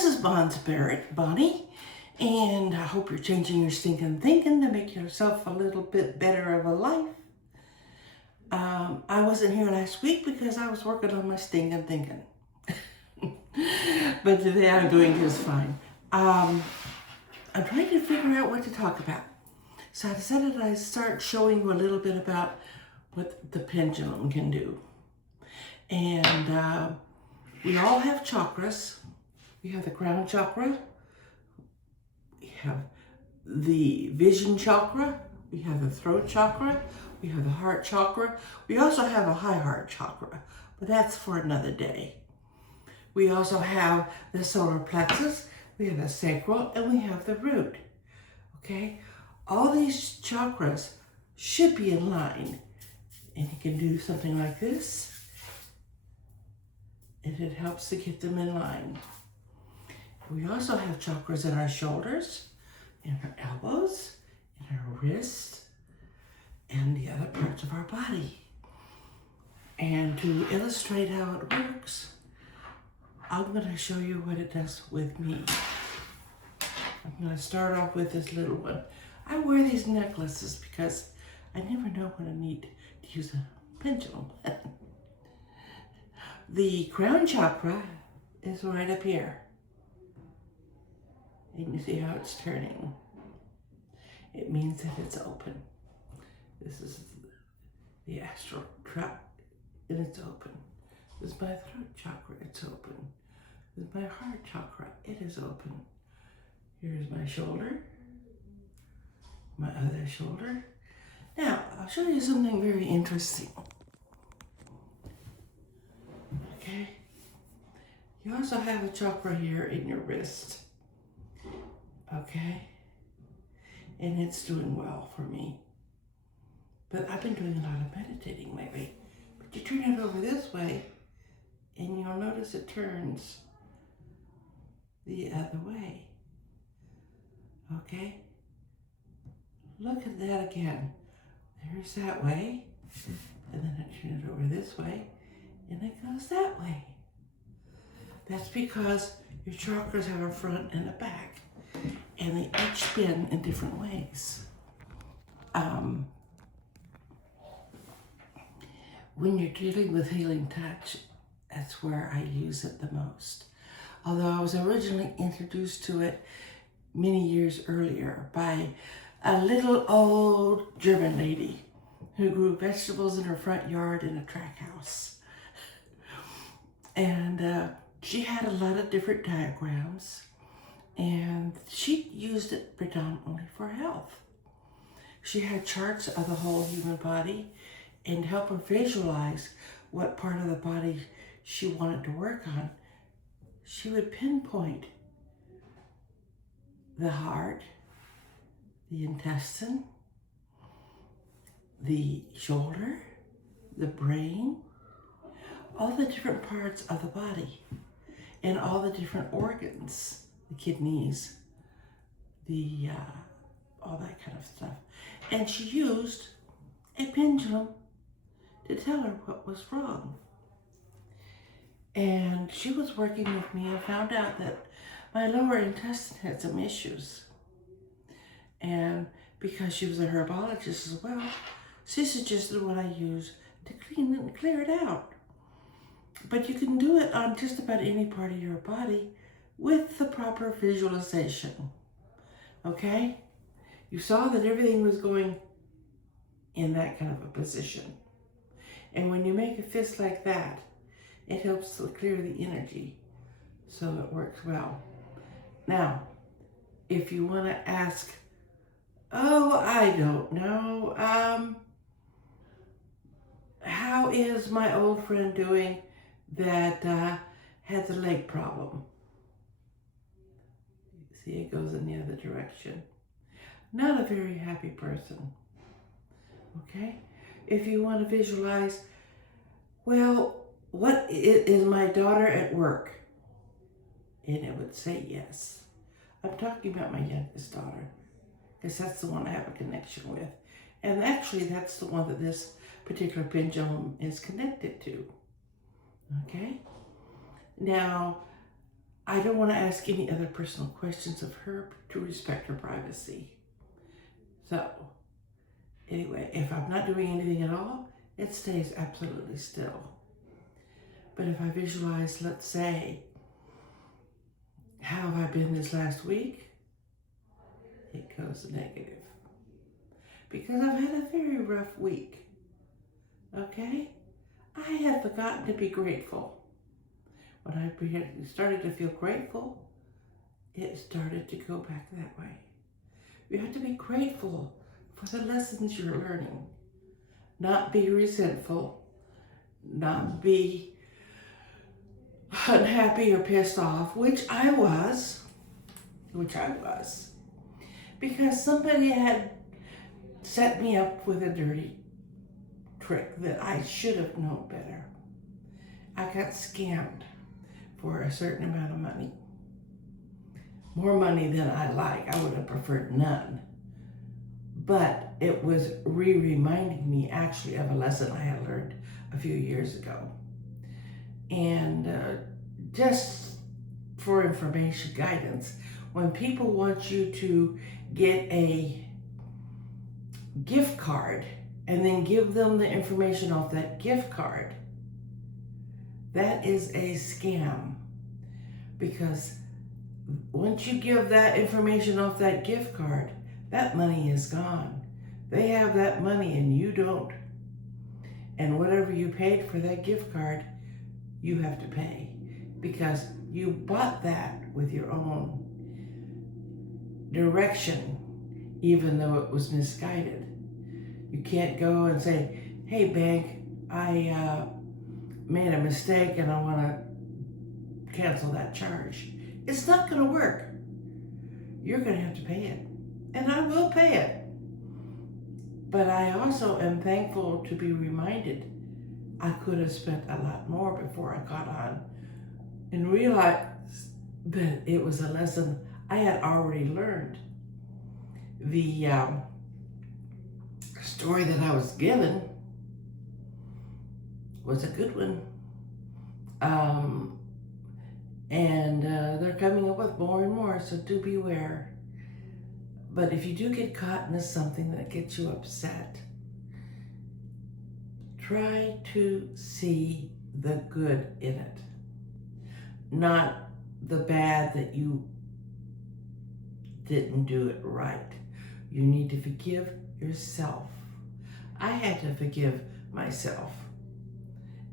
This is Bonnie, and I hope you're changing your stinking thinking to make yourself a little bit better of a life. I wasn't here last week because I was working on my stinking thinking. But today I'm doing just fine. I'm trying to figure out what to talk about. So I decided I'd start showing you a little bit about what the pendulum can do. And we all have chakras. We have the crown chakra. We have the vision chakra. We have the throat chakra. We have the heart chakra. We also have a high heart chakra, but that's for another day. We also have the solar plexus. We have the sacral, and we have the root. Okay? All these chakras should be in line. And you can do something like this, and it helps to get them in line. We also have chakras in our shoulders, in our elbows, in our wrists, and the other parts of our body. And to illustrate how it works, I'm going to show you what it does with me. I'm going to start off with this little one. I wear these necklaces because I never know when I need to use a pendulum. The crown chakra is right up here. And you see how it's turning. It means that it's open. This is the astral tract, and it's open. This is my throat chakra, it's open. This is my heart chakra, it is open. Here's my shoulder, my other shoulder. Now, I'll show you something very interesting. Okay? You also have a chakra here in your wrist. Okay? And it's doing well for me. But I've been doing a lot of meditating lately. But you turn it over this way, and you'll notice it turns the other way. Okay? Look at that again. There's that way, and then I turn it over this way, and it goes that way. That's because your chakras have a front and a back, and they each spin in different ways. When you're dealing with healing touch, that's where I use it the most. Although I was originally introduced to it many years earlier by a little old German lady who grew vegetables in her front yard in a track house. And she had a lot of different diagrams, and she used it predominantly for health. She had charts of the whole human body and help her visualize what part of the body she wanted to work on. She would pinpoint the heart, the intestine, the shoulder, the brain, all the different parts of the body, and all the different organs, the kidneys, all that kind of stuff. And she used a pendulum to tell her what was wrong. And she was working with me and found out that my lower intestine had some issues. And because she was a herbologist as well, she suggested what I use to clean it and clear it out. But you can do it on just about any part of your body with the proper visualization. Okay? You saw that everything was going in that kind of a position. And when you make a fist like that, it helps to clear the energy so it works well. Now, if you want to ask, oh, I don't know, how is my old friend doing that had the leg problem? See, it goes in the other direction. Not a very happy person. Okay? If you want to visualize, well, what is my daughter at work? And it would say yes. I'm talking about my youngest daughter, because that's the one I have a connection with. And actually, that's the one that this particular pendulum is connected to. Okay? Now, I don't want to ask any other personal questions of her to respect her privacy. So, anyway, if I'm not doing anything at all, it stays absolutely still. But if I visualize, let's say, how have I been this last week? It goes negative. Because I've had a very rough week. Okay? I had forgotten to be grateful. When I started to feel grateful, it started to go back that way. You have to be grateful for the lessons you're learning. Not be resentful. Not be unhappy or pissed off, which I was. Because somebody had set me up with a dirty trick that I should have known better. I got scammed for a certain amount of money. More money than I like. I would have preferred none. But it was reminding me actually of a lesson I had learned a few years ago. And just for information guidance, when people want you to get a gift card and then give them the information off that gift card, that is a scam. Because once you give that information off that gift card, that money is gone. They have that money and you don't. And whatever you paid for that gift card, you have to pay. Because you bought that with your own direction, even though it was misguided. You can't go and say, hey bank, I made a mistake and I want to cancel that charge. It's not going to work. You're going to have to pay it. And I will pay it. But I also am thankful to be reminded I could have spent a lot more before I got on and realized that it was a lesson I had already learned. The story that I was given was a good one. And they're coming up with more and more, so do beware. But if you do get caught in something that gets you upset, try to see the good in it, not the bad that you didn't do it right. You need to forgive yourself. I had to forgive myself.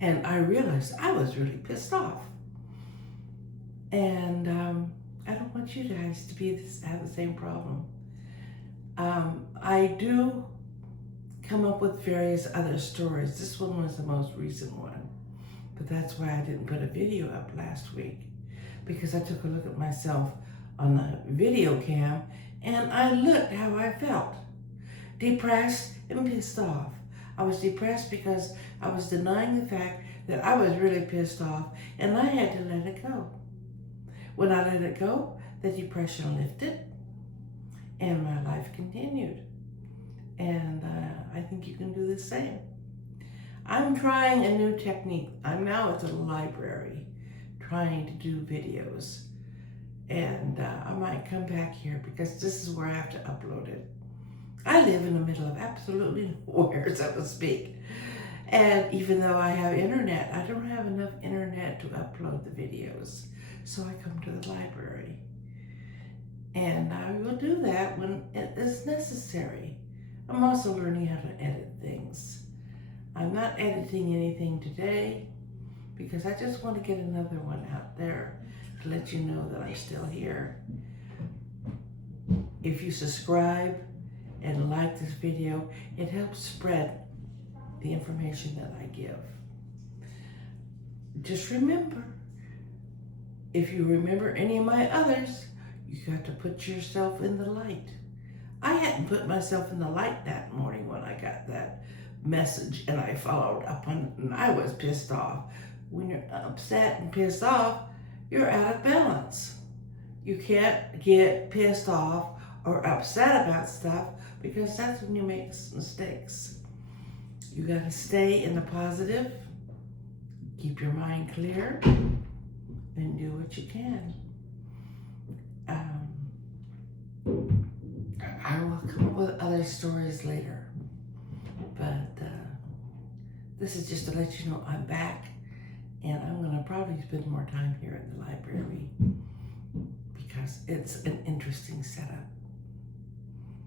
And I realized I was really pissed off. And I don't want you guys to have the same problem. I do come up with various other stories. This one was the most recent one. But that's why I didn't put a video up last week. Because I took a look at myself on the video cam and I looked how I felt. Depressed and pissed off. I was depressed because I was denying the fact that I was really pissed off and I had to let it go. When I let it go, the depression lifted and my life continued. And I think you can do the same. I'm trying a new technique. I'm now at the library trying to do videos. And I might come back here because this is where I have to upload it. I live in the middle of absolutely nowhere, so to speak. And even though I have internet, I don't have enough internet to upload the videos. So I come to the library. And I will do that when it is necessary. I'm also learning how to edit things. I'm not editing anything today because I just want to get another one out there to let you know that I'm still here. If you subscribe and like this video, it helps spread the information that I give. Just remember, if you remember any of my others, you got to put yourself in the light. I hadn't put myself in the light that morning when I got that message and I followed up on it and I was pissed off. When you're upset and pissed off, you're out of balance. You can't get pissed off or upset about stuff because that's when you make mistakes. You got to stay in the positive, keep your mind clear, and do what you can. I will come up with other stories later, but this is just to let you know I'm back, and I'm going to probably spend more time here at the library because it's an interesting setup.